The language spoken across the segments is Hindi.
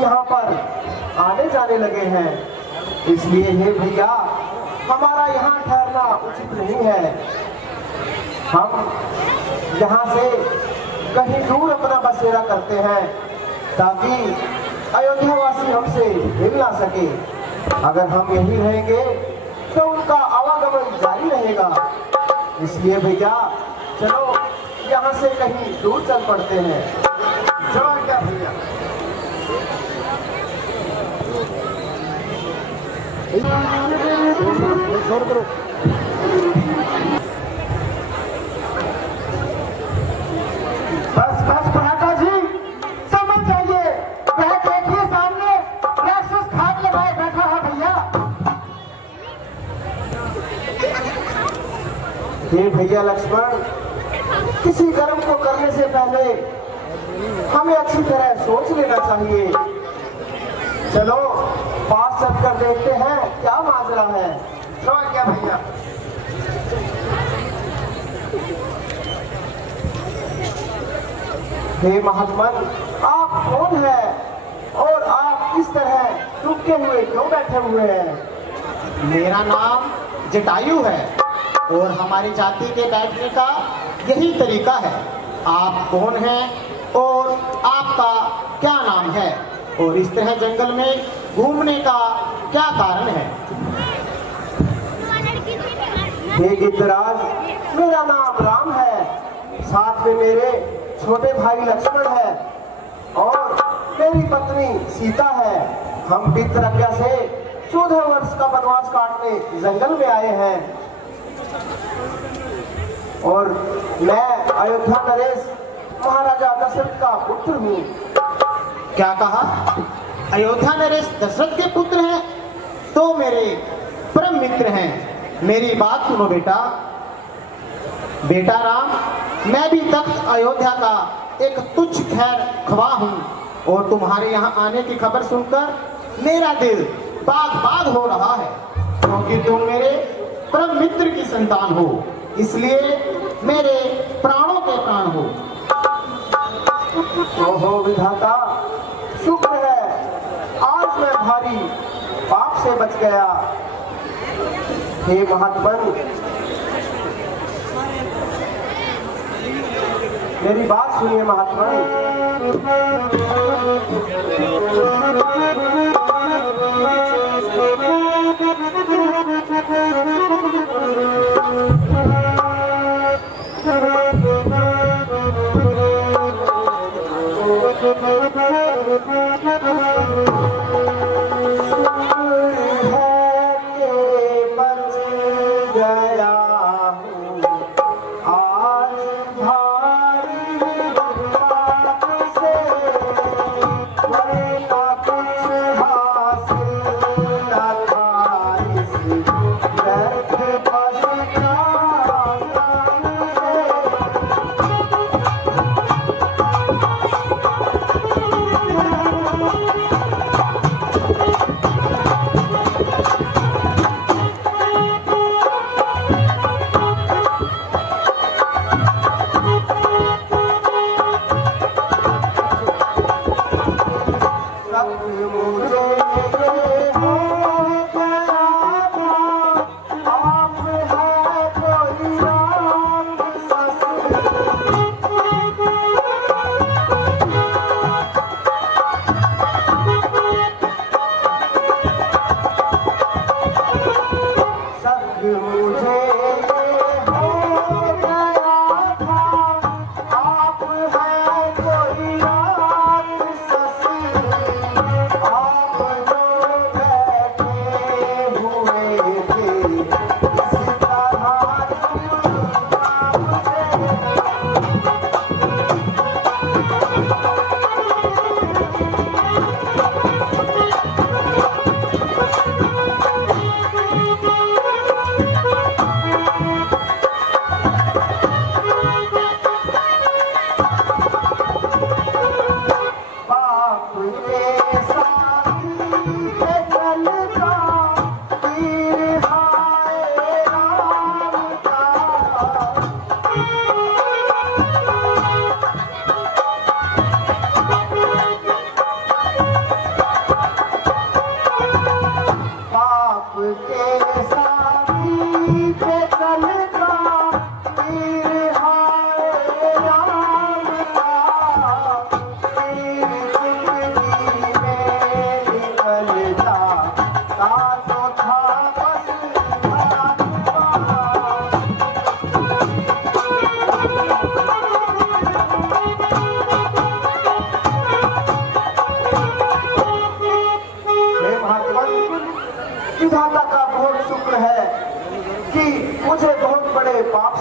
यहाँ पर आने जाने लगे हैं, इसलिए हे भैया हमारा यहाँ ठहरना उचित नहीं है। हम यहाँ से कहीं दूर अपना बसेरा करते हैं ताकि अयोध्यावासी हमसे मिल ना सके। अगर हम यहीं रहेंगे तो उनका आवागमन जारी रहेगा। इसलिए भैया चलो यहाँ से कहीं दूर चल पड़ते हैं। चलो क्या भैया। छोड़ करो। बस बस पराठा जी, समझ जाइए। वह देखिए सामने राक्षस खाट लगाए बैठा है भैया। हे भैया लक्ष्मण, किसी कर्म को करने से पहले हमें अच्छी तरह सोच लेना चाहिए। चलो पास चलकर देखते हैं क्या माजरा है। चलो क्या भैया। हे महात्मन, आप कौन है और आप इस तरह रुके हुए क्यों बैठे हुए हैं? मेरा नाम जटायु है और हमारी जाति के बैठने का यही तरीका है। आप कौन हैं और आपका क्या नाम है और इस तरह जंगल में घूमने का क्या कारण है? हे गिद्धराज, मेरा नाम राम है, साथ में मेरे छोटे भाई लक्ष्मण है और मेरी पत्नी सीता है। हम पितृज्ञा से 14 वर्ष का वनवास काटने जंगल में आए हैं और मैं अयोध्या नरेश महाराजा दशरथ का पुत्र हूँ। क्या कहा? अयोध्या नरेश दशरथ के पुत्र हैं तो मेरे परम मित्र हैं। मेरी बात सुनो बेटा। बेटा राम, मैं भी तख्त अयोध्या का एक तुच्छ खैर ख्वाह हूँ और तुम्हारे यहाँ आने की खबर सुनकर मेरा दिल बाग बाग हो रहा है, क्योंकि तुम मेरे परम मित्र की संतान हो, इसलिए मेरे प्राणों के प्राण हो। ओहो विधाता, शुक्र है आज मैं भारी पाप से बच गया। हे महात्मन, मेरी बात सुनिए महात्मन।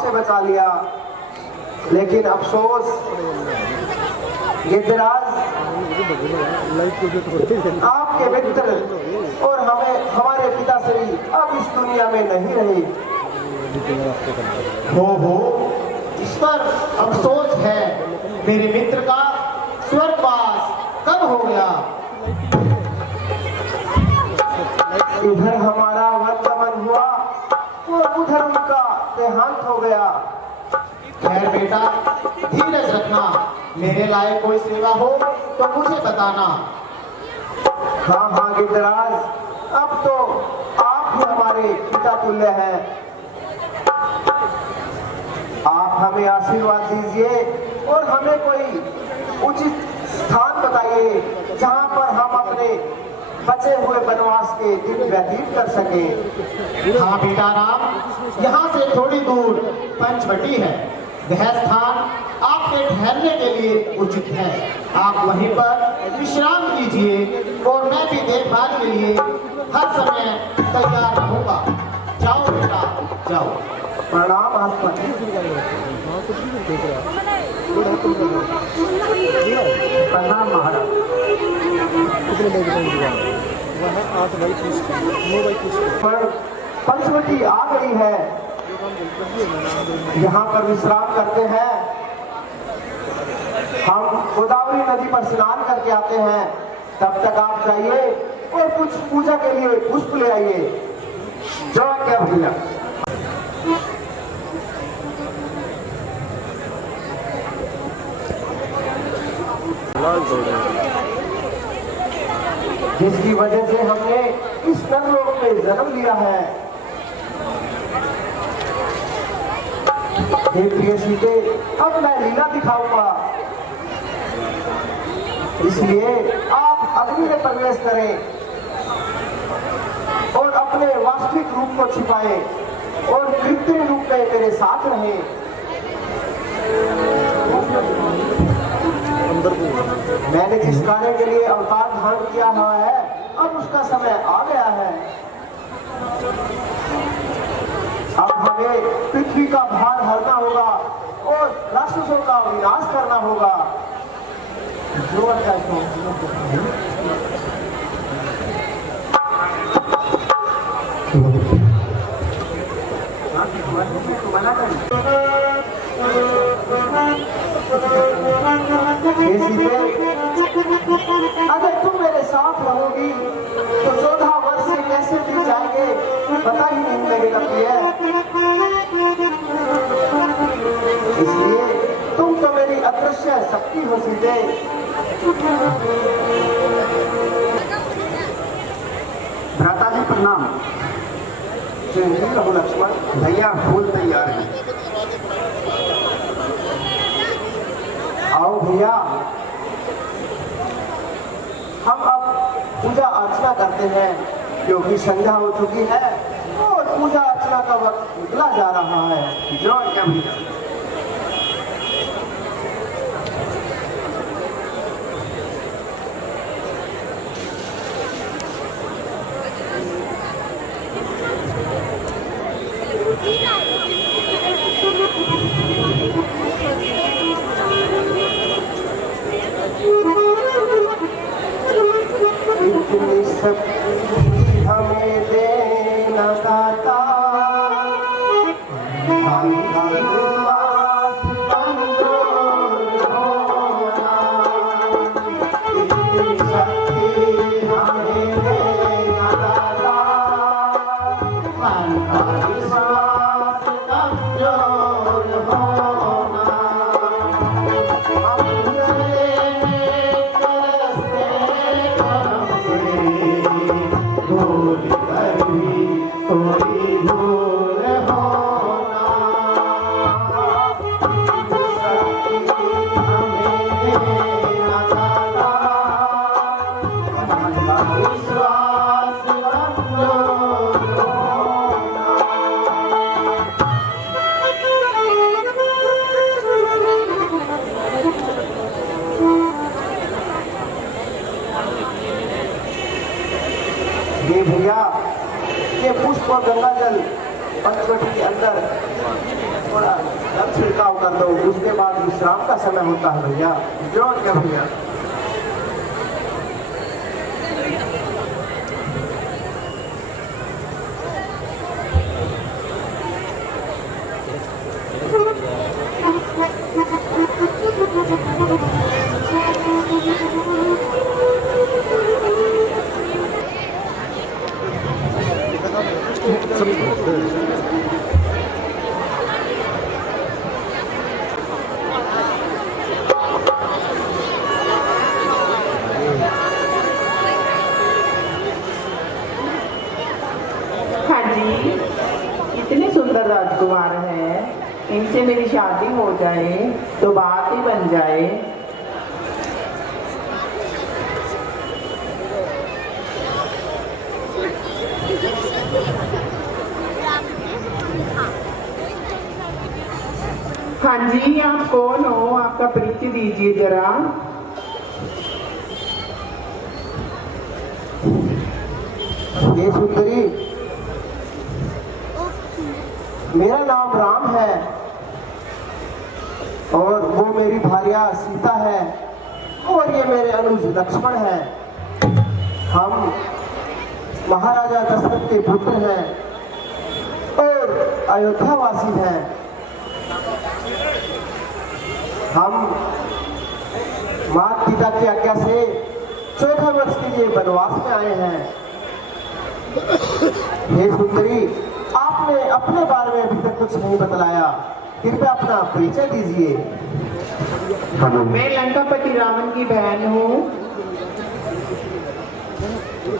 से बचा लिया, लेकिन अफसोस गिद्धराज आपके मित्र और हमारे पिताश्री अब इस दुनिया में नहीं रहे। हो इस पर अफसोस है। मेरे मित्र का स्वर्गवास कब हो गया? इधर हमारा वर्तमान हुआ और उधर उनका देहांत हो गया। खैर बेटा, धीरज रखना। मेरे लायक कोई सेवा हो तो मुझे बताना। हाँ गिद्धराज, अब तो आप ही हमारे पिता तुल्य हैं। आप हमें आशीर्वाद दीजिए और हमें कोई उचित स्थान बताइए जहां पर हम अपने बचे हुए वनवास के दिन व्यतीत कर सकें। हाँ बेटा राम, यहाँ से थोड़ी दूर पंचवटी है। वह स्थान आपके ठहरने के लिए उचित है। आप वहीं पर विश्राम कीजिए और मैं भी देखभाल के लिए हर समय तैयार रहूंगा। जाओ बेटा, जाओ। प्रणाम आत्मा। प्रणाम महाराज। पर पंचवटी आ गई है, यहाँ पर विश्राम करते हैं। हम गोदावरी नदी पर स्नान करके आते हैं। तब तक आप जाइए और कुछ पूजा के लिए पुष्प ले आइए। जो क्या भैया। जिसकी वजह से हमने इस नरलोक में जन्म लिया है। प्रिय सीते, अब मैं लीला दिखाऊंगा, इसलिए आप अग्नि में प्रवेश करें और अपने वास्तविक रूप को छिपाएं और कृत्रिम रूप में मेरे साथ रहें। मैंने जिस कार्य के लिए अवतार धारण किया हुआ है, अब उसका समय आ गया है। अब हमें पृथ्वी का भार हरना होगा और राक्षसों का विनाश करना होगा। जो अगर तुम मेरे साथ रहोगी तो 14 वर्ष से कैसे बीत जाएंगे पता ही नहीं लगेगा प्रिय। इसलिए तुम तो मेरी अदृश्य शक्ति हो सीधे। भ्राता जी प्रणाम। रहो लक्ष्मण। भैया फूल तैयार है। आओ भैया, हम अब पूजा अर्चना करते हैं क्योंकि संध्या हो चुकी है और पूजा अर्चना का वक्त निकला जा रहा है। जो क्या भैया। हमें देना दाता समय होता है भैया। जो क्या भैया। हाँ जी, इतने सुंदर राजकुमार हैं, इनसे मेरी शादी हो जाए तो बात ही बन जाए। हाँ जी, आप कौन हो? आपका परिचय दीजिए जरा। ये सुंदरी, मेरा नाम राम है और वो मेरी भार्या सीता है और ये मेरे अनुज लक्ष्मण है। हम महाराजा दशरथ के पुत्र हैं और अयोध्या वासी हैं। हम माता पिता की आज्ञा से 14 वर्ष के लिए वनवास में आए हैं। हे सुंदरी, आपने अपने बारे में अभी तक कुछ नहीं बतलाया, कृपया अपना परिचय दीजिए। मैं लंकापति रावण की बहन हूँ।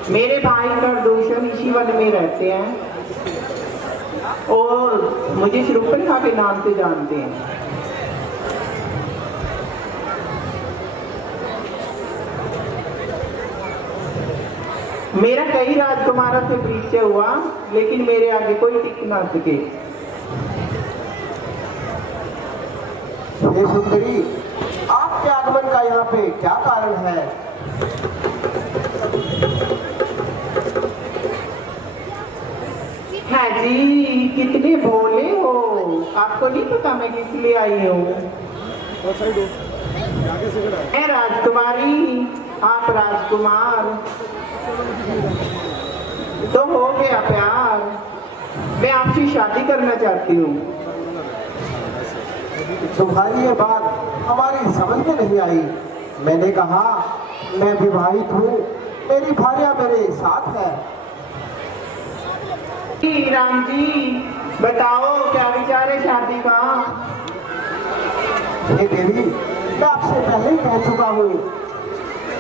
मेरे भाई प्रदूषण इसी वन में रहते हैं और मुझे शूर्पणखा के नाम से जानते हैं। मेरा कई राजकुमारों से परिचय हुआ, लेकिन मेरे आगे कोई टिक ना सके। हे सुंदरी, आपके आगमन का यहाँ पे क्या कारण है? हाँ जी, कितने भोले हो, आपको नहीं पता मैं किस लिए आई हूँ? मैं राजकुमारी, आप राजकुमार, तो हो गया प्यार। मैं आपसे शादी करना चाहती हूँ। तुम्हारी ये बात हमारी समझ में नहीं आई। मैंने कहा मैं विवाहित हूँ, मेरी भार्या मेरे साथ है। राम जी, बताओ क्या विचार है शादी का? हे देवी, मैं आपसे पहले ही कह चुका हूँ,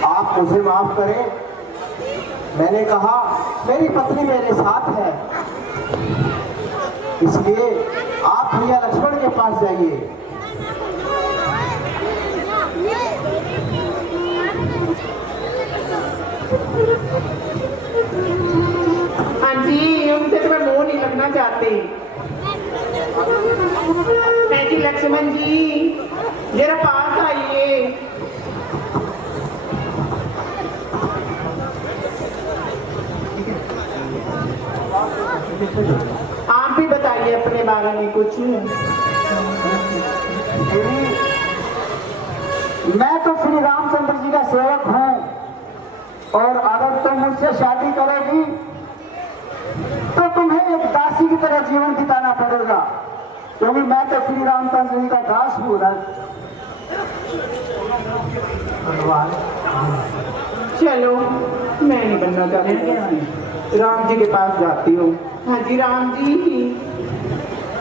आप मुझे माफ करें। मैंने कहा मेरी पत्नी मेरे साथ है, इसलिए आप भैया लक्ष्मण के पास जाइए। हाँ जी, उनसे तो मैं मुंह नहीं लगना चाहती। हाँ जी लक्ष्मण जी, जरा पास आइए। आप भी बताइए अपने बारे में कुछ। मैं तो श्री रामचंद्र जी का सेवक हूँ और अगर तुम मुझसे शादी करोगी तो तुम्हें एक दासी की तरह जीवन बिताना पड़ेगा, क्योंकि मैं तो श्री रामचंद्र जी का दास हूँ। चलो, मैं नहीं बनना चाहती, राम जी के पास जाती हूँ। हाँ जी राम जी,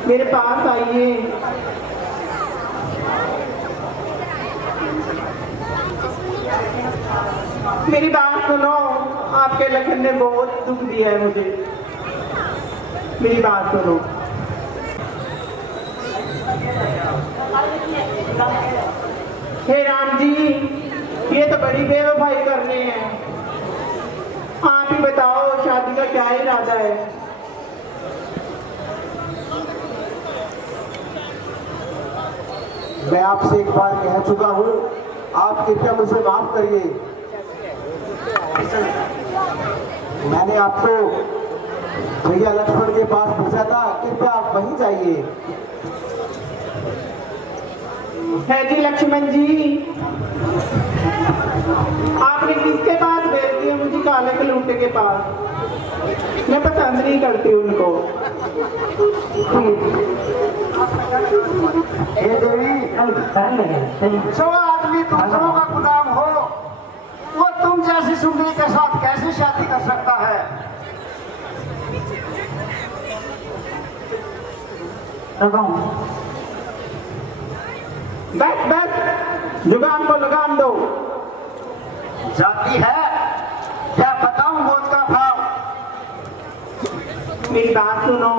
मेरे पास आइए। मेरी बात सुनो, आपके लखन ने बहुत दुख दिया है मुझे, मेरी बात सुनो। हे राम जी, ये तो बड़ी बेवफाई कर रहे हैं। आप ही बताओ शादी का क्या इरादा है? मैं आपसे एक बार कह चुका हूँ, आप कृपया मुझे माफ करिए। मैंने आपको भैया लक्ष्मण के पास भेजा था, कृपया आप वहीं जाइए। है जी लक्ष्मण जी। आपने किसके पास भेज दिया मुझे? काले कलूटे के पास। मैं पसंद नहीं करती उनको। हे देवी, जो आदमी दूसरों का गुलाम हो वो तुम जैसी सुंदरी के साथ कैसे शादी कर सकता है? बस बस, जुगाम को लगाम दो। जाती है क्या बताऊं मौत का भाव? मेरी बात सुनो।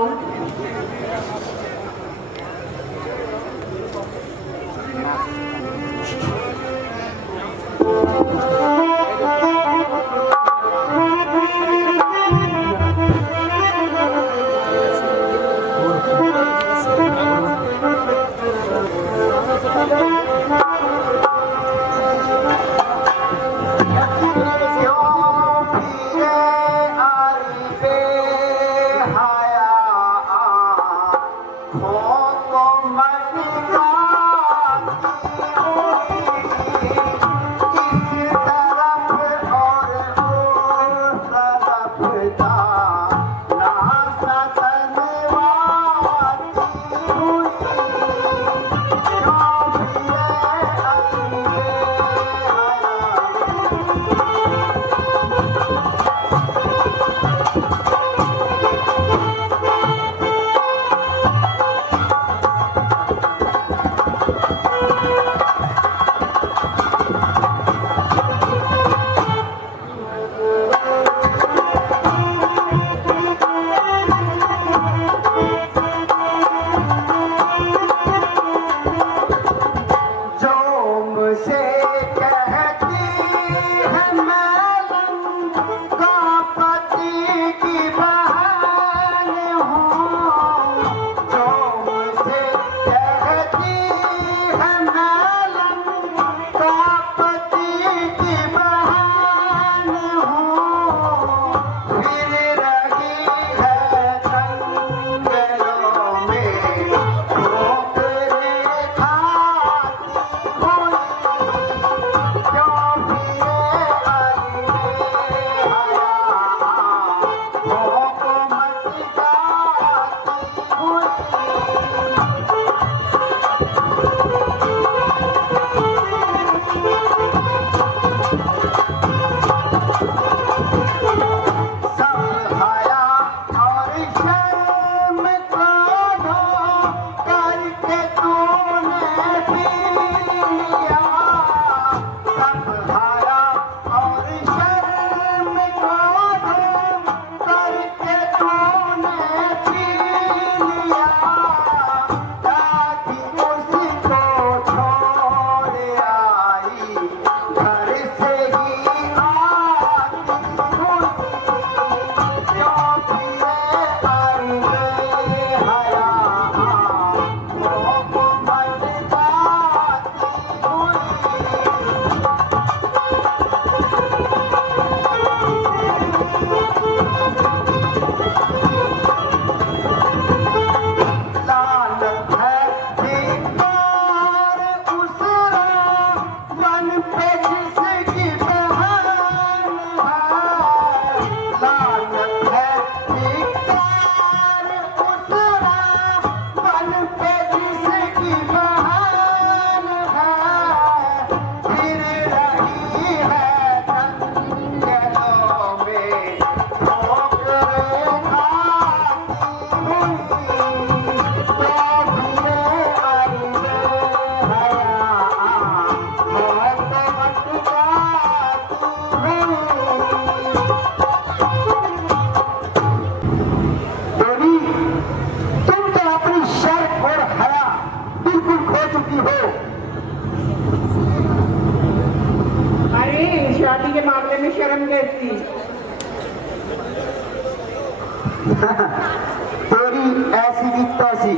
तेरी ऐसी की तैसी।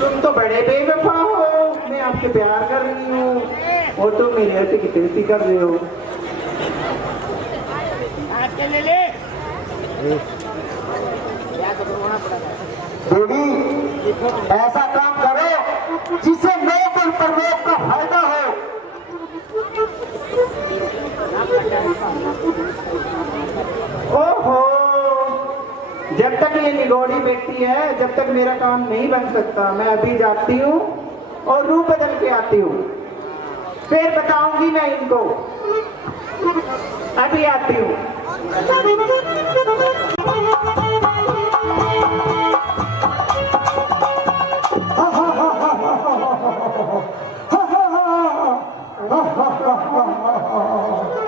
तुम तो बड़े बेवफा हो। मैं आपसे प्यार कर रही हूँ और तुम मेरे ऐसे की तैसी कर रहे हो। देवी ऐसा काम करो जिससे लोक और परलोक का फायदा हो। ओहो, जब तक ये निगोड़ी बैठी है, जब तक मेरा काम नहीं बन सकता। मैं अभी जाती हूँ और रूप बदल के आती हूँ, फिर बताऊंगी मैं इनको। अभी आती हूँ।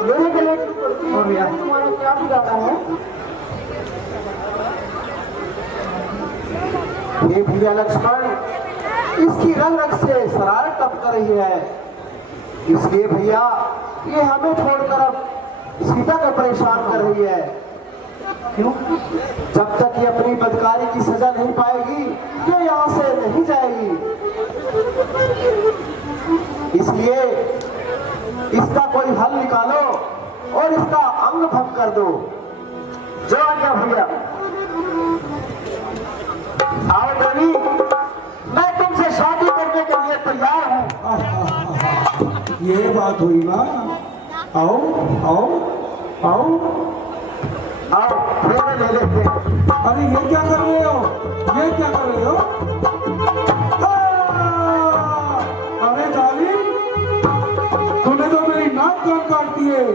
मेरे गले की कुर्सी हो गया, तुम्हारा क्या बिगाड़ा है? ये भैया लक्ष्मण, इसकी रंग रंग से शरारत टपक रही है, इसलिए भैया ये हमें छोड़कर अब सीता को परेशान कर रही है। क्यों? जब तक ये अपनी बदकारी की सजा नहीं पाएगी ये यहाँ से नहीं जाएगी। इसलिए इसका कोई हल निकालो और इसका अंग भंग कर दो। जो आ गया भैया। आओ देवी, मैं तुमसे शादी करने के लिए तैयार हूँ। ये बात हुई ना। आओ आओ आओ। आओ फेरे ले लेते हैं। अरे ये क्या कर रहे हो, ये क्या कर रहे हो? अरे जालिम, तूने तो मेरी नाक काट दी है।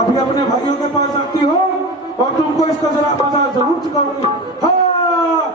अभी अपने भाइयों के पास आती हो और तुमको इसका जरा मजा जरूर चुकाऊंगी। हाँ।